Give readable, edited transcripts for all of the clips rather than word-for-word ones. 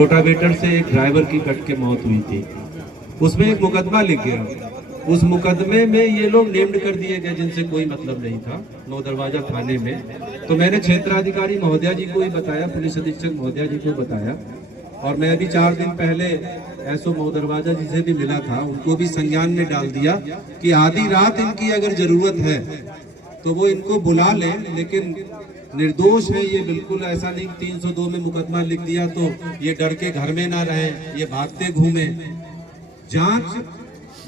Rotavator से एक driver की कट के मौत हुई थी। उसमें एक मुकदमा लिख गया। उस मुकदमे में ये लोग नेम्ड कर दिए गए जिनसे कोई मतलब नहीं था, नौ दरवाजा थाने में। तो मैंने क्षेत्राधिकारी महोदया जी को ही बताया, पुलिस अधीक्षक महोदया जी को बताया, और मैं अभी 4 दिन पहले एसओ नौ दरवाजा जिसे भी मिला था उनको भी संज्ञान में डाल दिया कि आधी रात इनकी अगर जरूरत है तो वो इनको बुला लें, लेकिन निर्दोष है ये, बिल्कुल ऐसा नहीं 302 में मुकदमा लिख दिया तो ये डर के घर में ना रहे, ये भागते घूमे। जांच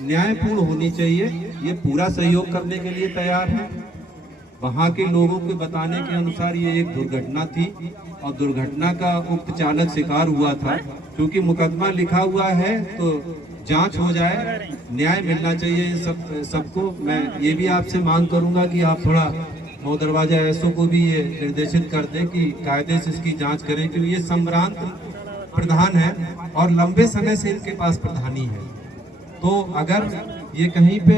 न्यायपूर्ण होनी चाहिए, ये पूरा सहयोग करने के लिए तैयार है। वहां के लोगों के बताने के अनुसार ये एक दुर्घटना थी और दुर्घटना का उक्त चालक शिकार हुआ था। क्योंकि मुकदमा लिखा हुआ है तो जांच हो जाए, न्याय मिलना चाहिए इन सबको। मैं ये भी आपसे मांग करूंगा कि आप थोड़ा नौ दरवाजा एसओ को भी ये निर्देशित कर दें कि कायदे से इसकी जांच करें, क्योंकि ये संभ्रांत प्रधान है और लंबे समय से इनके पास प्रधानी है। तो अगर ये कहीं पे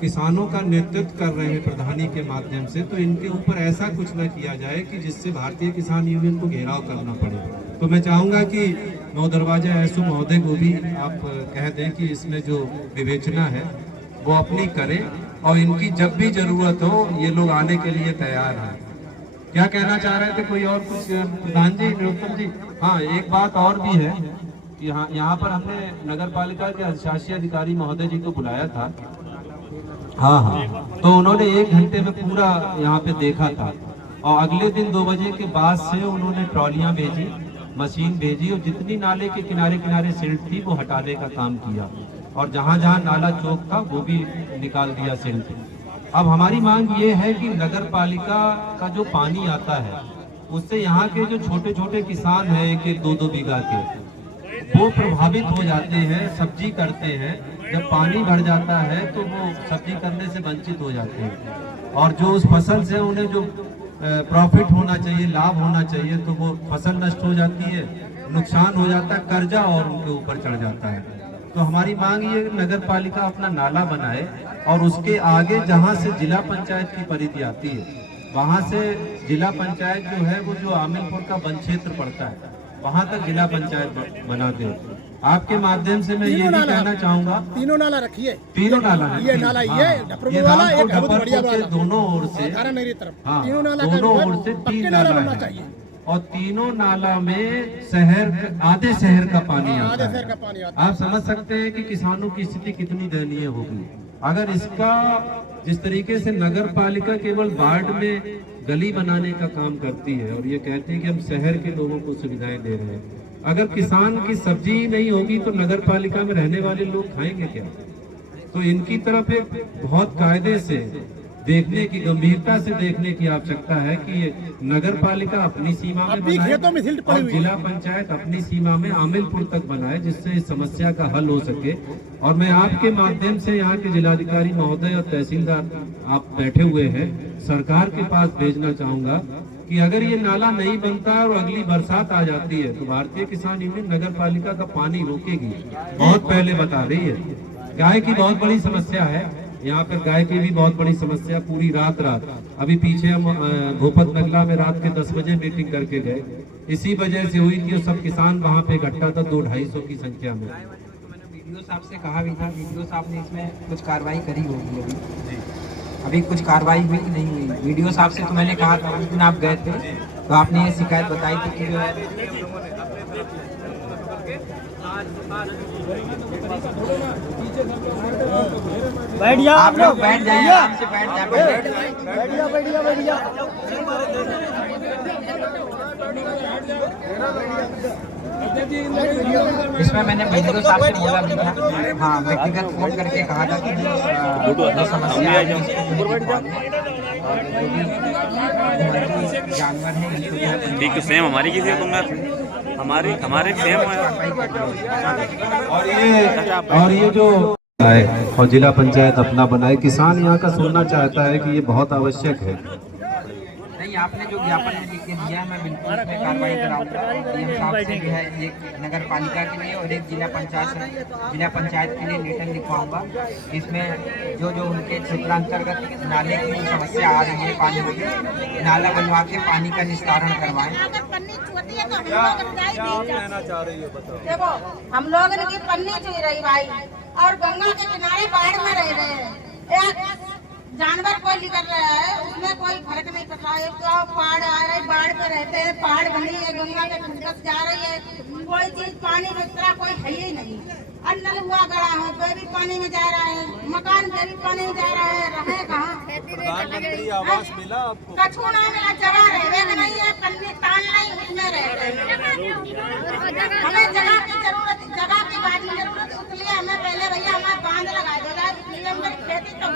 किसानों का नेतृत्व कर रहे हैं प्रधानी के माध्यम से, तो इनके ऊपर ऐसा कुछ न किया जाए कि जिससे भारतीय किसान यूनियन को घेराव करना पड़े। तो मैं चाहूंगा कि नौ दरवाजा एसओ महोदय को भी आप कह दें कि इसमें जो विवेचना है वो अपनी करें और इनकी जब भी जरूरत हो ये लोग आने के लिए तैयार हैं। क्या कहना चाह रहे थे, कोई और कुछ प्रधान जी, नरोत्तम जी? हाँ, एक बात और भी है कि यहाँ पर हमने नगर पालिका के अधिशासी अधिकारी महोदय जी को बुलाया था। हाँ, तो उन्होंने 1 घंटे में पूरा यहाँ पे देखा था और अगले दिन 2 बजे के बाद से उन्होंने ट्रॉलियां भेजी, मशीन भेजी और जितनी नाले के किनारे किनारे सिल्ट थी वो हटाने का काम किया और जहाँ जहाँ नाला चौक था वो भी निकाल दिया सिल्ट। अब हमारी मांग ये है कि नगर पालिका का जो पानी आता है उससे यहाँ के जो छोटे छोटे किसान हैं, 1-2 बीघा के, वो प्रभावित हो जाते हैं, सब्जी करते हैं। जब पानी भर जाता है तो वो सब्जी करने से वंचित हो जाते हैं और जो उस फसल से उन्हें जो प्रॉफिट होना चाहिए, लाभ होना चाहिए, तो वो फसल नष्ट हो जाती है, नुकसान हो जाता है, कर्जा और उनके ऊपर चढ़ जाता है। तो हमारी मांग ये नगर पालिका अपना नाला बनाए और उसके आगे जहाँ से जिला पंचायत की परिधि आती है वहाँ से जिला पंचायत जो है वो जो आमिलपुर का वन क्षेत्र पड़ता है वहाँ तक जिला पंचायत बना दे। आपके माध्यम से मैं ये भी कहना चाहूंगा, तीनों नाला रखिए, तीनों नाला है, ये नाला ये डपरू वाला, एक बढ़िया वाला, दोनों ओर से, मेरी तरफ तीनों नाला, दोनों ओर से 3 नाला बनना चाहिए और तीनों नाला में आधे शहर का पानी आता है। आप समझ सकते हैं कि किसानों की स्थिति कितनी दयनीय होगी अगर इसका जिस तरीके से नगर पालिका केवल वार्ड में गली बनाने का काम करती है और ये कहती है कि हम शहर के लोगों को सुविधाएं दे रहे हैं। अगर किसान की सब्जी नहीं होगी तो नगर पालिका में रहने वाले लोग खाएंगे क्या? तो इनकी तरफ एक बहुत कायदे से देखने की, गंभीरता से देखने की आवश्यकता है कि ये नगर पालिका अपनी सीमा में बनाए और जिला पंचायत अपनी सीमा में आमिलपुर तक बनाए, जिससे इस समस्या का हल हो सके। और मैं आपके माध्यम से यहाँ के जिलाधिकारी महोदय और तहसीलदार आप बैठे हुए हैं, सरकार के पास भेजना चाहूंगा कि अगर ये नाला नहीं बनता है और अगली बरसात आ जाती है तो भारतीय किसान यूनियन नगर पालिका का पानी रोकेगी। बहुत पहले बता रही है, गाय की बहुत बड़ी समस्या है यहाँ पर, गाय की भी बहुत बड़ी समस्या। पूरी रात अभी पीछे हम भोपत नगला में रात के 10 बजे मीटिंग करके गए, इसी वजह से हुई कि सब किसान वहाँ पे इकट्ठा था 200-250 की संख्या में। वीडियो साहब से कहा भी था, वीडियो साहब ने इसमें कुछ कार्रवाई करी होगी, अभी कुछ कार्रवाई हुई नहीं हुई। वीडियो साहब से तो मैंने कहा था, उस दिन आप गए थे तो आपने ये शिकायत बताई थी कि जो है बैठिया, आप लोग बैठ जाइए, आराम से बैठ जाइए, बैठिया। इसमें मैंने वीडियो साहब से बोला भी था, हाँ, व्यक्तिगत फोन करके कहा था कि जो समस्या है जानवर है ठीक, सेम हमारी किसी है, तुम हमारे सेम है। और ये जो है और जिला पंचायत अपना बनाए, किसान यहाँ का सुनना चाहता है कि ये बहुत आवश्यक है। नहीं, आपने जो ज्ञापन में लिख के दिया है मैं बिल्कुल उस पे कार्रवाई कराऊंगा। डीएम साहब से जो है एक नगर पालिका के लिए और एक जिला पंचायत के लिए लेटर लिखवाऊंगा। इसमें जो जो उनके क्षेत्रांतर्गत नाले की समस्या आ रही है, पानी की, नाला बनवा के पानी का निस्तारण करवाएं। देखो हम लोग की पन्नी चुई रही भाई, और गंगा के किनारे बाढ़ में रह रहे हैं। एक जानवर कोई निकल रहा है, उसमें कोई फर्क नहीं पड़ रहा है। तो पहाड़ आ रहे, बाढ़ पे रहते हैं, पहाड़ बनी है, गंगा के खंडस जा रही है, कोई चीज पानी में तरह कोई है ही नहीं। नल हुआ गड़ा है, कोई भी पानी में जा रहा है, मकान पे भी पानी में जा रहा है, रहे कहाँ? प्रधानमंत्री आवास मिला आपको? कछु ना मिला, जगह रहने नहीं है, पन्नी तान नहीं, उसमें रहते हैं। हमें जगह की जरूरत, जगह की बात की जरूरत, इसलिए हमें पहले भैया हमारे बांध लगा दो, इसलिए हमारी खेती तो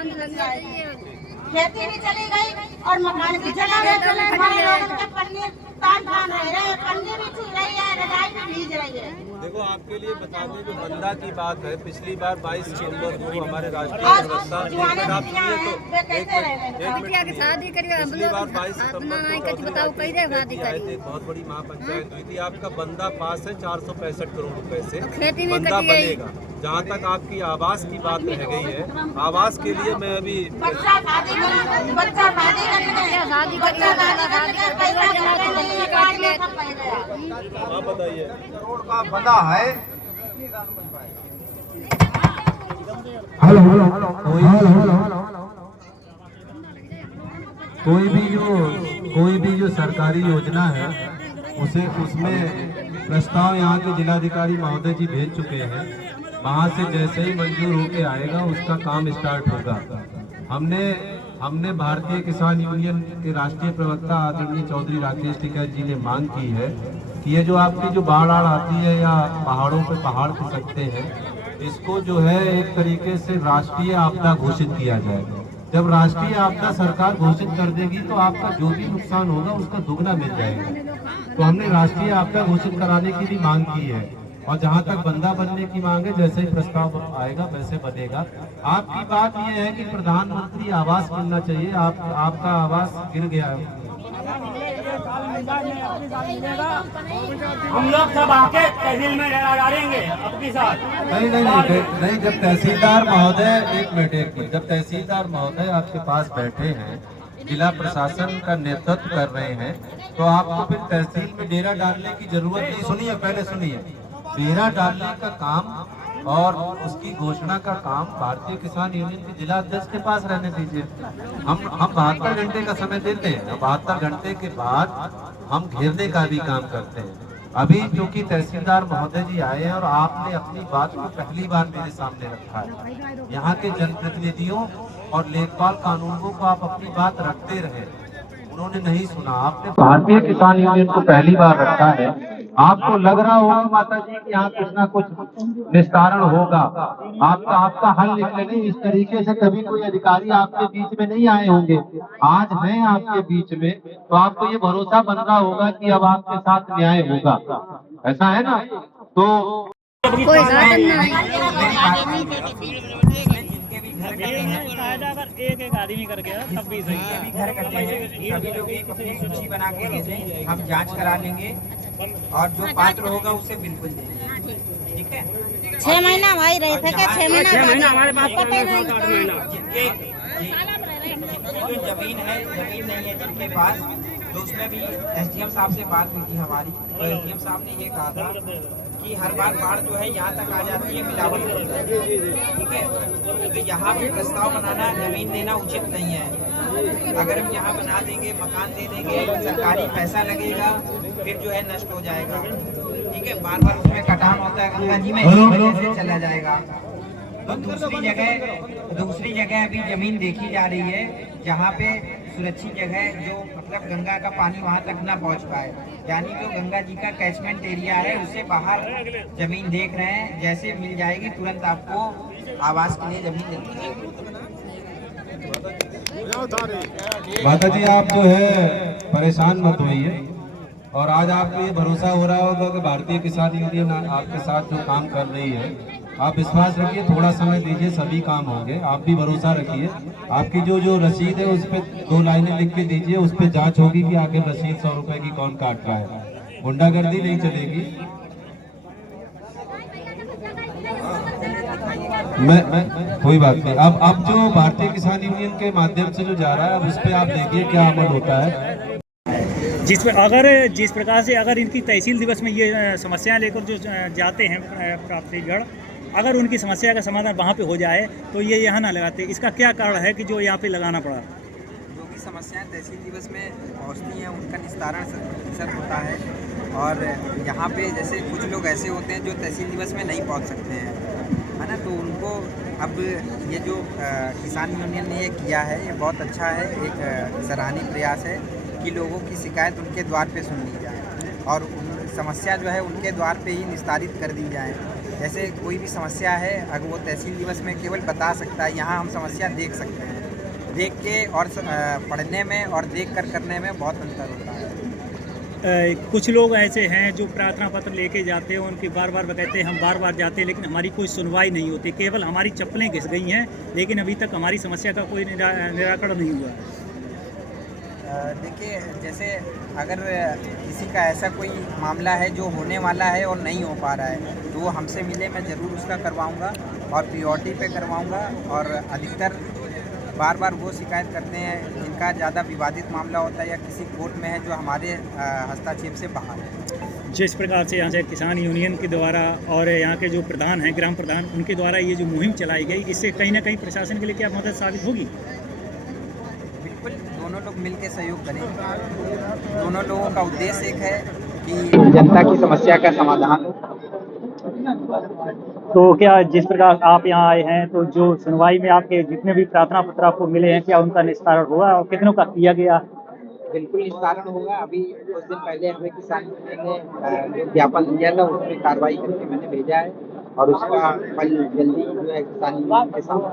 खेती भी चली गई और मकान भी चला गया। हमारे लोगों के पन्नी तान रह रहे हैं, पन्नी भी छू रही है, रजाई भी भीज रही है। देखो आपके लिए बता दें जो बंदा की बात है, पिछली बार 22 सितंबर को हमारे राष्ट्रीय प्रवक्ता पिछली बार 22 सितंबर को आए थे, बहुत बड़ी महापंचायत हुई थी। आपका बंदा पास है 465 करोड़ रुपए से बंदा बनेगा। जहाँ तक आपकी आवास की बात रह गई है, आवास के लिए मैं अभी आप बताइए रोड का बंदा है। कोई भी जो सरकारी योजना है उसमें प्रस्ताव यहाँ के जिलाधिकारी महोदय जी भेज चुके हैं। वहाँ से जैसे ही मंजूर होके आएगा उसका काम स्टार्ट होगा। हमने भारतीय किसान यूनियन के राष्ट्रीय प्रवक्ता आदरणीय चौधरी राकेश टिकैत जी ने मांग की है कि ये जो आपकी जो बाढ़ आती है या पहाड़ों पे पहाड़ खिसकते हैं, इसको जो है एक तरीके से राष्ट्रीय आपदा घोषित किया जाए। जब राष्ट्रीय आपदा सरकार घोषित कर देगी तो आपका जो भी नुकसान होगा उसका दुगना मिल जाएगा। तो हमने राष्ट्रीय आपदा घोषित कराने की भी मांग की है। और जहाँ तक बंदा बनने की मांग है, जैसे ही प्रस्ताव आएगा वैसे बनेगा। आपकी बात यह है कि प्रधानमंत्री आवास मिलना चाहिए, आपका आवास गिर गया है। हम लोग सब आके तहसील में डालेंगे अपनी साथ। नहीं, जब तहसीलदार महोदय जब तहसीलदार महोदय आपके पास बैठे हैं, जिला प्रशासन का नेतृत्व कर रहे हैं, तो आपको फिर तहसील में डेरा डालने की जरूरत नहीं। सुनिए, पहले सुनिए। डेरा डालने का काम और उसकी घोषणा का काम भारतीय किसान यूनियन के जिला अध्यक्ष के पास रहने दीजिए। हम 72 घंटे का समय देते हैं। 72 घंटे के बाद हम घेरने का भी काम करते हैं। अभी क्योंकि तहसीलदार महोदय जी आए हैं और आपने अपनी बात को पहली बार मेरे सामने रखा है, यहाँ के जनप्रतिनिधियों और लेखपाल कानूनगों को आप अपनी बात रखते रहे, उन्होंने नहीं सुना। आपने भारतीय किसान यूनियन को पहली बार रखा है। आपको लग रहा होगा माता जी कि यहाँ कुछ ना कुछ निस्तारण होगा, आपका हल निकलेगा। इस तरीके से कभी कोई अधिकारी आपके बीच में नहीं आए होंगे, आज हैं आपके बीच में, तो आपको ये भरोसा बन रहा होगा कि अब आपके साथ न्याय होगा। ऐसा है ना? तो कोई साधन नहीं। अगर एक आदमी कर गया तब भी सही है। घर करते हैं, सभी लोग एक अपनी सूची बना के भेजें, हम जांच करा लेंगे और जो पात्र होगा उसे बिल्कुल देंगे। ठीक है? 6 महीना भाई रहे थे क्या? 6 महीना हमारे पास पता ही नहीं। जिनकी जो जमीन नहीं है जिनके पास, तो उसमें भी एसडीएम साहब से बात हुई थी हमारी, तो एसडीएम साहब ने ये कहा था कि हर बार बाढ़ जो है यहाँ तक आ जाती है, मिलावट हो जाती है। ठीक है? तो यहाँ पे प्रस्ताव बनाना, जमीन देना उचित नहीं है। अगर हम यहाँ बना देंगे, मकान दे देंगे, सरकारी पैसा लगेगा, फिर जो है नष्ट हो जाएगा। ठीक है? बार बार उसमें कटान होता है, गंगा जी में इसी वजह से चला जाएगा। तो दूसरी जगह अभी जमीन देखी जा रही है जहाँ पे सुरक्षित जगह जो मतलब गंगा का पानी वहाँ तक ना पहुँच पाए, यानी जो गंगा जी का कैचमेंट एरिया है उससे बाहर जमीन देख रहे हैं। जैसे मिल जाएगी तुरंत आपको आवास के लिए जमीन देती है। माता जी आप जो है परेशान मत होइए, और आज आपको ये भरोसा हो रहा होगा कि भारतीय किसान यूनियन आपके साथ जो काम कर रही है आप विश्वास रखिए, थोड़ा समय दीजिए, सभी काम होंगे। आप भी भरोसा रखिए। आपकी जो रसीद है उस पर 2 लाइनें लिख के दीजिए, उस पर जांच होगी कि आखिर रसीद 100 रुपए की कौन काट रहा है। गुंडागर्दी नहीं चलेगी। मैं कोई बात नहीं। अब जो भारतीय किसान यूनियन के माध्यम से जो जा रहा है, अब उस पर आप देखिए क्या अमल होता है। जिस प्रकार से अगर इनकी तहसील दिवस में ये समस्याएं लेकर जो जाते हैं प्राप्तिगढ़, अगर उनकी समस्या का समाधान वहाँ पे हो जाए तो ये यहाँ ना लगाते, इसका क्या कारण है कि जो यहाँ पे लगाना पड़ा? जो भी समस्याएं तहसील दिवस में पहुंचती हैं उनका निस्तारण प्रतिशत होता है। और यहाँ पे जैसे कुछ लोग ऐसे होते हैं जो तहसील दिवस में नहीं पहुंच सकते हैं, है ना, तो उनको अब ये जो किसान यूनियन ने ये किया है ये बहुत अच्छा है, एक सराहनीय प्रयास है कि लोगों की शिकायत उनके द्वार पे सुन ली जाए और समस्या जो है उनके द्वार पे ही निस्तारित कर दी जाए। जैसे कोई भी समस्या है अगर वो तहसील दिवस में केवल बता सकता है, यहाँ हम समस्या देख सकते हैं। देख के और पढ़ने में और देख कर करने में बहुत अंतर होता है। कुछ लोग ऐसे हैं जो प्रार्थना पत्र लेके जाते हैं, उनकी बार बार कहते हैं हम बार बार जाते हैं लेकिन हमारी कोई सुनवाई नहीं होती, केवल हमारी चप्पलें घिस गई हैं लेकिन अभी तक हमारी समस्या का कोई निराकरण नहीं हुआ है। देखिए, जैसे अगर किसी का ऐसा कोई मामला है जो होने वाला है और नहीं हो पा रहा है तो वो हमसे मिले, मैं ज़रूर उसका करवाऊंगा और पीओटी पे करवाऊंगा। और अधिकतर बार बार वो शिकायत करते हैं जिनका ज़्यादा विवादित मामला होता है या किसी कोर्ट में है जो हमारे हस्तक्षेप से बाहर है। जिस प्रकार से यहाँ से किसान यूनियन के द्वारा और यहाँ के जो प्रधान हैं, ग्राम प्रधान, उनके द्वारा ये जो मुहिम चलाई गई, इससे कहीं ना कहीं प्रशासन के लिए क्या मदद साबित होगी? बिल्कुल, दोनों लोग मिलकर सहयोग करें। दोनों लोगों का उद्देश्य एक है कि जनता की समस्या का समाधान हो। तो क्या जिस प्रकार आप यहाँ आए हैं तो जो सुनवाई में आपके जितने भी प्रार्थना पत्र आपको मिले हैं, क्या उनका निस्तारण हुआ और कितनों का किया गया? बिल्कुल निस्तारण होगा। अभी कुछ दिन पहले हमें किसान यूनियन ने जो ज्ञापन दिया था उस पर कार्रवाई करके मैंने भेजा है और उसका फल जल्दी जो है किसान यूनियन के सामने